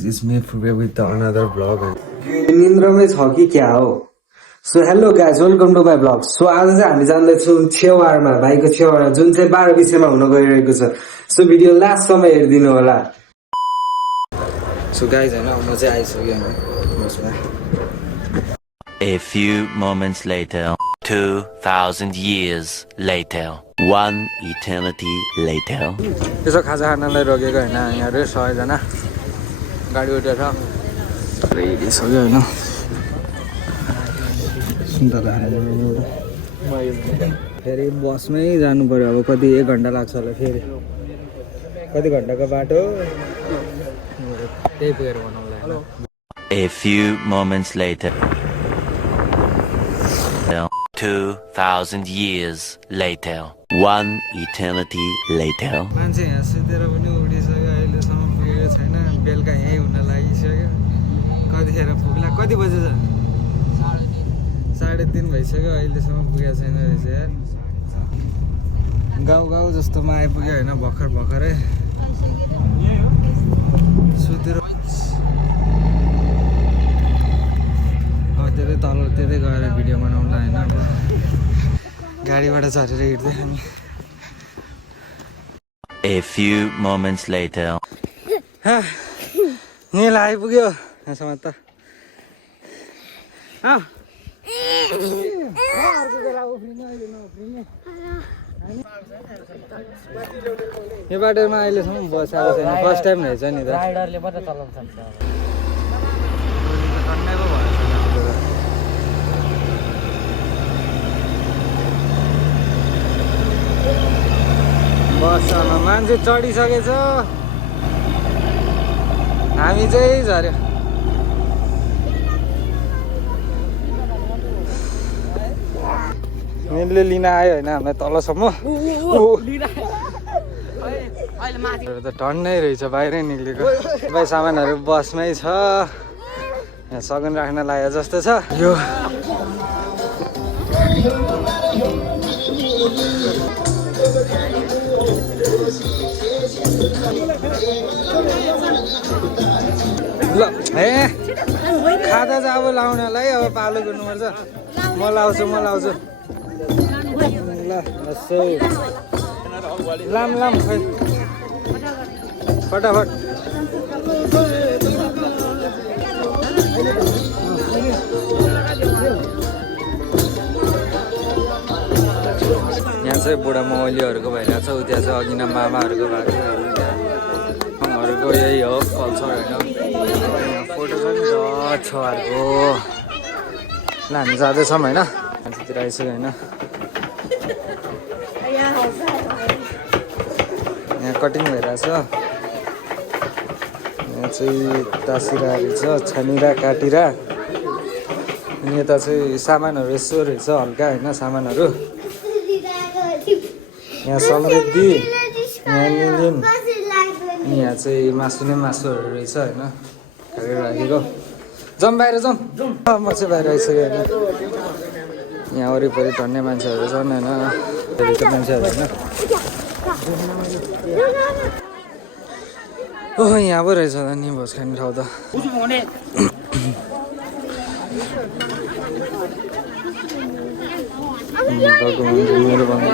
It's me with another vlog. निन्द्रमै छ कि क्या हो so hello guys welcome to my blog so आज चाहिँ हामी जाँदैछौँ छेवारमा भाइको छेवारमा जुन चाहिँ 12 विषयमा हुन गइरहेको छ सो भिडियो लास्टसम्म हेरिदिनु होला So guys, I know I'm आइसक्यो बसमा A few moments later, 2,000 years later, one eternity later. त्यसो खाजा खानलाई रोकेको होइन यहाँहरू सबैजना गाडी उठेर रेडिसक्यो होइन फेरि बसमै जानु पर्यो अब कति 1 घन्टा लाग्छ होला फेरि कति घन्टाको बाटो त्यही पुगेर बनाउँला A few moments later, 2,000 years later, one eternity later. मान्छे यहाँ सुतेर पनि उठिसक्यो अहिलेसम्म पुगेको छैन बेलुका यहीँ हुन लागिसक्यो कतिखेर पुग्ला कति बजे छ 3:30 भइसक्यो अहिलेसम्म पुगेको छैन रहेछ यार गाउँ जस्तोमा आइपुग्यो होइन भर्खरै सुतेर त्यतै तल त्यतै गएर भिडियो बनाउँला होइन अब गाडीबाट झरेर हिँड्दै हामी A few moments later. निल आइपुग्यो यहाँसम्म त यो बाटोमा अहिलेसम्म बस आएको छैन फर्स्ट टाइम रहेछ नि त राइडरले मात्रै चलाउन सक्छ बसमा मान्छे चढिसकेछ हामी चाहिँ झऱ्यो मेलले लिन आयो होइन हामीलाई तलसम्म त टन्नै रहेछ बाहिरै निक्लेको भाइ सामानहरू बसमै छ यहाँ सगन राख्न लाग्यो जस्तो छ यो ल ए खाँदा चाहिँ अब लाउनलाई अब पालो गर्नुपर्छ म लाउँछु ल यसो लाम खै फटाफट यहाँ चाहिँ बुढा मौलीहरूको भइरहेको छ उता चाहिँ अघि नै मामाहरूको भएको यही हो कल्चर होइन फोटो छ नि छुवाहरूको ल हामी जाँदैछौँ होइन मान्छेतिर आइसक्यो होइन यहाँ कटिङ भइरहेछ यहाँ चाहिँ तासिराहरू छ छानिरा काटिरा अनि यता चाहिँ सामानहरू यसो रहेछ हल्का होइन सामानहरू यहाँ समृद्धि यहाँ निलिन अनि यहाँ चाहिँ मासु नै मासुहरू रहेछ होइन खाएर राखेको जाउँ बाहिर जाउँ म चाहिँ बाहिर आइसकेँ होइन यहाँ वरिपरि टन्ने मान्छेहरू छन् होइन मान्छेहरू होइन ओहो यहाँ पो रहेछ नि भोज खाने ठाउँ त मेरो भन्नु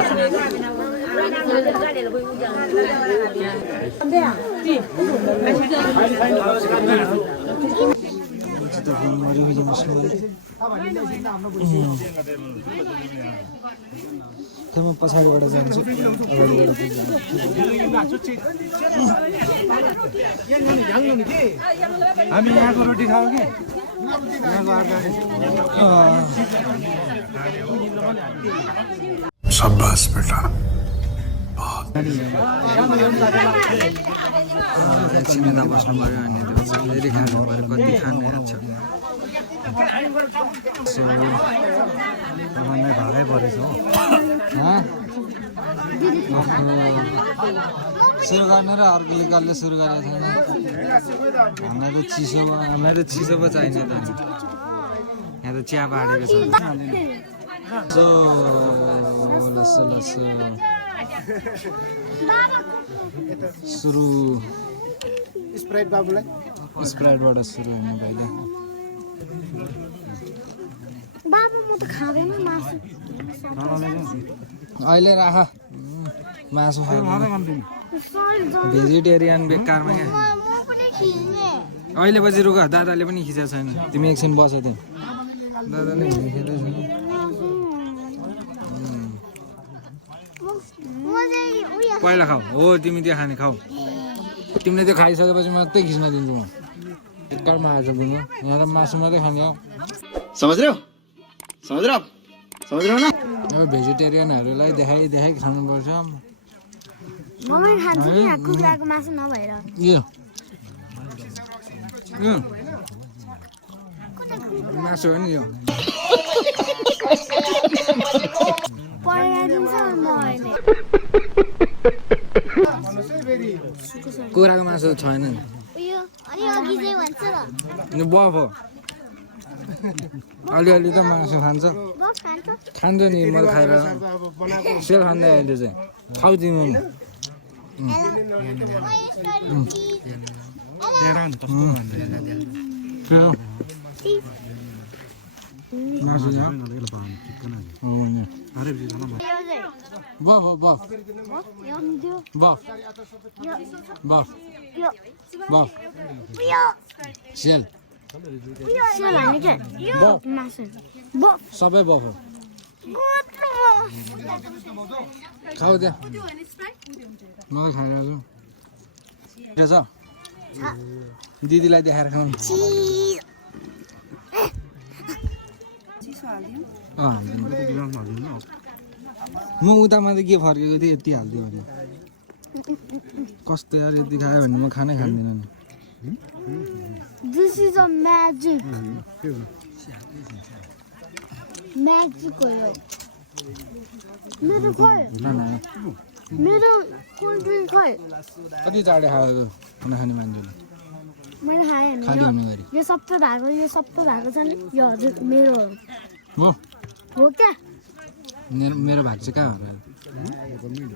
म पछाडिबाट जान्छु हामी यहाँको रोटी खाऊ कि शाबाश बेटा एकछिन बस्नु पऱ्यो अनि त्यो चाहिँ फेरि खानु पऱ्यो कति खाने छ भागै परेछ हो सुरु गर्ने र अर्कोले कसले सुरु गरेको छैन हामीलाई त चिसो पो चाहिने त यहाँ त चिया बाँडेको छ लस्सो सुरु स्प्राइट बाबुलाई स्प्राइटबाट सुरु हुनु भाइले बाबु म त खाँदैन मासु अहिले राख मासु भेजिटेरियन बेकारमा क्या म पनि खिच्ने अहिले पछि रुक दादाले पनि खिचेको छैन तिमी एकछिन बस त्यहाँ दादाले खिचेको छैन म चाहिँ उयो पहिला खाऊ हो तिमी त्यो खाने खाऊ तिमीले त्यो खाइसकेपछि मात्रै खिच्न दिन्छु म बेकारमा आएछ बुझ्नु यहाँ त मासु मात्रै खाने हो समझ रहे हो ना अब भेजिटेरियनहरूलाई देखाइ खानुपर्छ म पनि खान्छु नि कुखुराको मासु नभएर यो मासु हो नि यो पढाइदिन्छ म अहिले कुखुराको मासु छैन नि उयो अनि अघि चाहिँ भन्छ यो बफ हो अलिअलि त मासु खान्छ म खान्छ खान्छ नि मैले खाएर सेल खाँदै अहिले चाहिँ खाउ तिमी मासु बफ हो बफ बफ बफ बफ सेल सबै बफ हो खाऊ त्यहाँ मलाई खाइरहेको छु छ दिदीलाई देखाएर खाउँ म उता मात्रै के फर्केको थिएँ यति हालिदियो भने कस्तो यार यति खायो भने म खानै खाँदिनँ नि This is a magic. Magic हो यो मेरो खोइ मेरो कोल्ड ड्रिङ्क खोइ कति चाँडै खाएको खाना खाने मान्छेले मैले खाएँ खाली हुने गरी यो सबै भएको छ नि यो हजुर मेरो हो हो क्या मेरो भाग चाहिँ कहाँ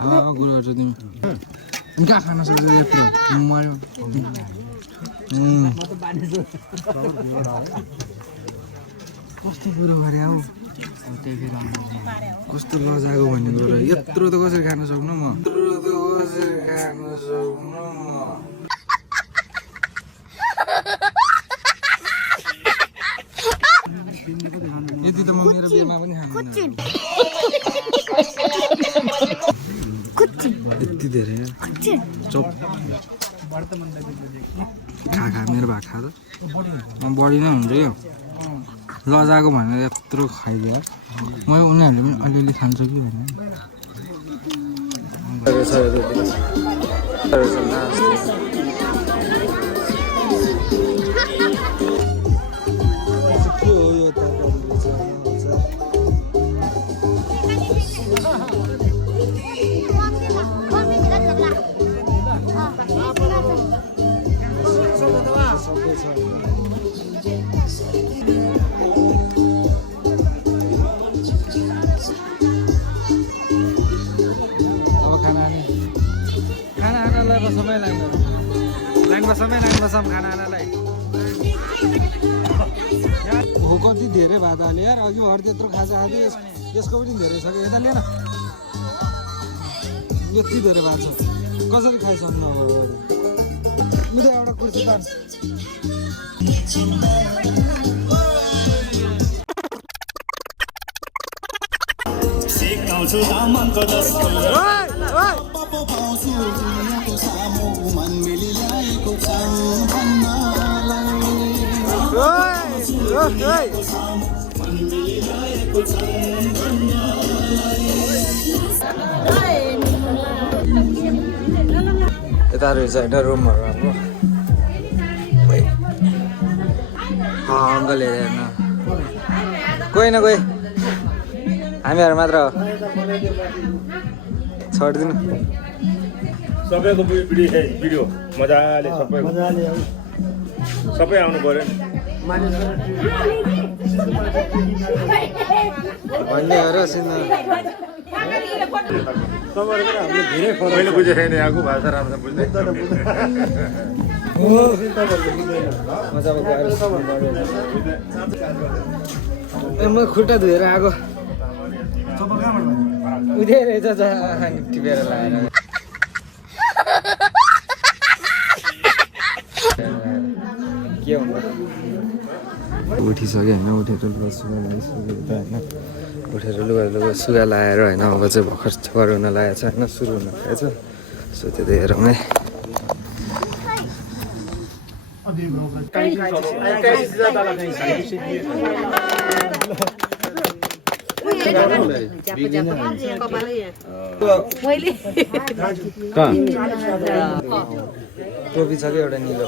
हो कुरो गर्छु तिमी कहाँ खान सक्छ यत्रो मऱ्यो कस्तो कुरो गरे हौ कस्तो लजाको भन्ने कुरो यत्रो त कसरी खान सक्नु म यति त म मेरो बिहेमा पनि खाँदैन यति धेरै चप खा मेरो भाग खा त बढी नै हुन्छ यो लजाको भनेर यत्रो खाइदियो म उनीहरूले पनि अलिअलि खान्छ कि भने के हो यो समय लाग्छ खाना खानालाई हो कति धेरै भयो त अहिले यार अघि भर त्यत्रो खाजा खाँदै यसको पनि धेरै छ कि यता लिएर यति धेरै भएको छ कसरी खाइसक्नु अब म त एउटा कुर्सी तान सिकाउँछु दामनको जस्तो पपो पाउँछु दुनियाँको सामु मन मिली ल्याएको छ यता रहेछ होइन रुमहरू हाम्रो अङ्कल हेर्नु कोही न कोही हामीहरू मात्र हो छोडिदिनु सबैको भिडियो मजाले सबै आउनु पर्यो भन्ने हो र सिन्दा मैले बुझेको छैन यहाँको भाषा राम्रो बुझ्ने म खुट्टा धोएर आएको उठे रहेछ टिपेर लाएर के हुन्छ उठिसक्यो होइन उठेर लुगा सुगा लगाइसक्यो त होइन उठेर लुगा सुगा लगाएर होइन अब चाहिँ भर्खर छुवार हुन लागेको छ होइन सुरु हुन लागेको छ सो त्यो हेरौँ है टोपी छ कि एउटा निलो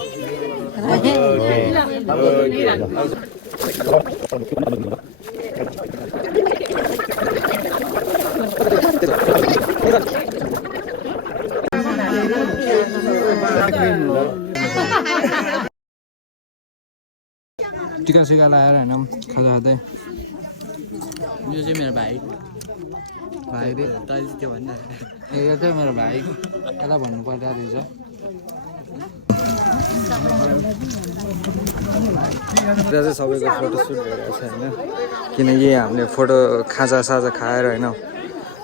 टिका सिका लगाएर होइन खाजा खाँदै यो चाहिँ मेरो भाइ भाइले तैँले त्यो भन्दा ए यो चाहिँ मेरो भाइ यसलाई भन्नु पर्दा रहेछ चाहिँ सबैको फोटो सुट भइरहेको छ होइन किनकि हामीले फोटो खाजा साजा खाएर होइन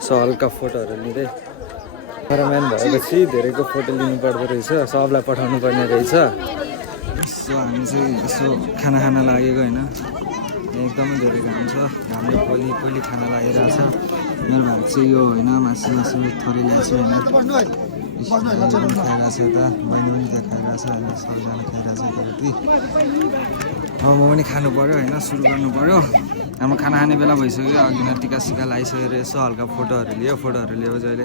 सो हल्का फोटोहरू लिँदै क्यामेराम्यान भएपछि धेरैको फोटो लिनु पर्दो रहेछ सबलाई पठाउनु पर्ने रहेछ सो हामी चाहिँ यसो खाना खान लागेको होइन एकदमै धेरै घाम छ घामले पोली खाना लागिरहेको छ मेरो भाइ चाहिँ यो होइन मासु थोरै ल्याएको छु होइन खाइरहेको छ त बहिनी पनि त्यहाँ खाइरहेको छ होइन सबैजना खाइरहेको छ यताउति अब म पनि खानु पऱ्यो होइन सुरु गर्नु पऱ्यो हाम्रो खाना खाने बेला भइसक्यो अघि नै टिका सिका लगाइसकेर यसो हल्का फोटोहरू लियो जहिले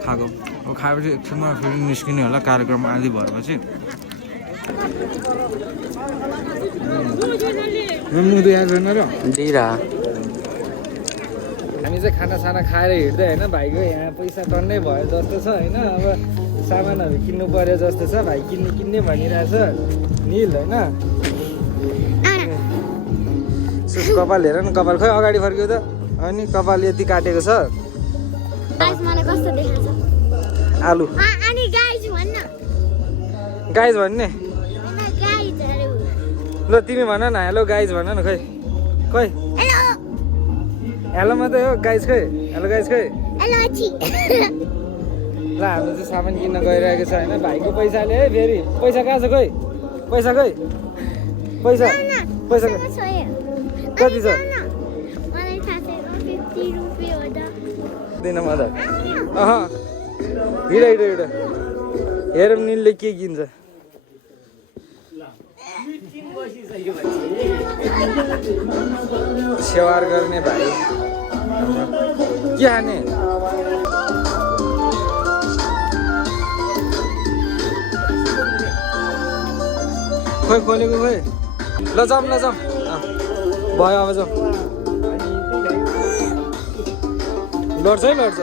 खाएको अब खाएपछि एकछिनमा फेरि निस्किने होला कार्यक्रम आदि भएपछि मुदु याद छैन र दिइरा हामी चाहिँ खानासाना खाएर हिँड्दै होइन भाइको यहाँ पैसा टन्नै भयो जस्तो छ होइन अब सामानहरू किन्नु पर्यो जस्तो छ भाइ किन्ने भनिरहेछ निल होइन कपाल हेर न कपाल खोइ अगाडि फर्क्यो त अनि कपाल यति काटेको छ आलु गाइज भन्ने ल तिमी भन न हेलो गाइज भन न खोइ हेलो मात्रै हो गाइज खोइ हेलो गाइज खोइ ल हामी चाहिँ सामान किन्न गइरहेको छ होइन भाइको पैसाले है फेरि पैसा कहाँ छ खोइ पैसा कति छ दिन म त हिँड हेरौँ निलले के किन्छ सेवार गर्ने भाइ के खाने खोइ खोलेको खोइ ल जाऊँ भयो अब जाऊँ लड्छ है लड्छ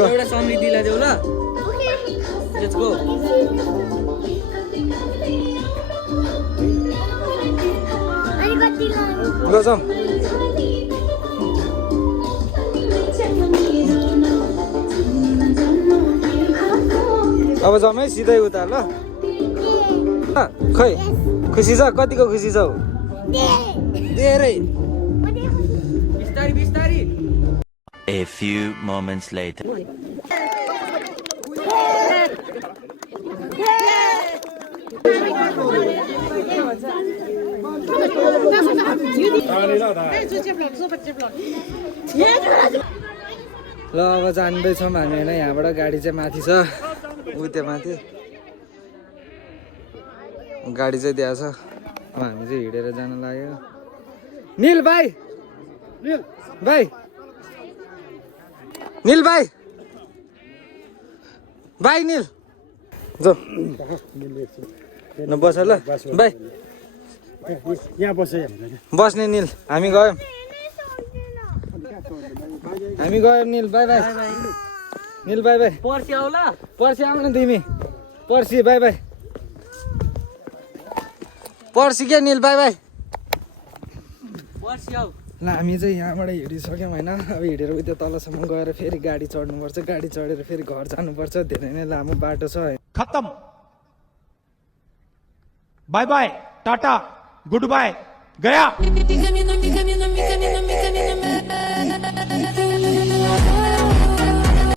एउटा समृद्धिलाई देऊ ल लेट्स गो ल जाऊँ अब जाऊँ है सिधै उता ल खै खुसी छ कतिको खुसी छौ धेरै बिस्तारी A few moments later. ल अब जाँदैछौँ हामी होइन यहाँबाट गाडी चाहिँ माथि छ उ त्यो माथि गाडी चाहिँ त्यहाँ छ अब हामी चाहिँ हिँडेर जान लाग्यो निल भाइ निल जाऊ न बस ल भाइ यहाँ बस्ने निल हामी गयौँ निल बाई निल बाई पर्सि आउला पर्सि आउन तिमी पर्सि बाई बाई पर्सि के निल बाई बाई पर्सि आऊ ल हामी चाहिँ यहाँबाट हिँडिसक्यौँ होइन अब हिँडेर उता तलसम्म गएर फेरि गाडी चढ्नुपर्छ गाडी चढेर फेरि घर जानुपर्छ धेरै नै लामो बाटो छ खत्म bye bye tata goodbye गया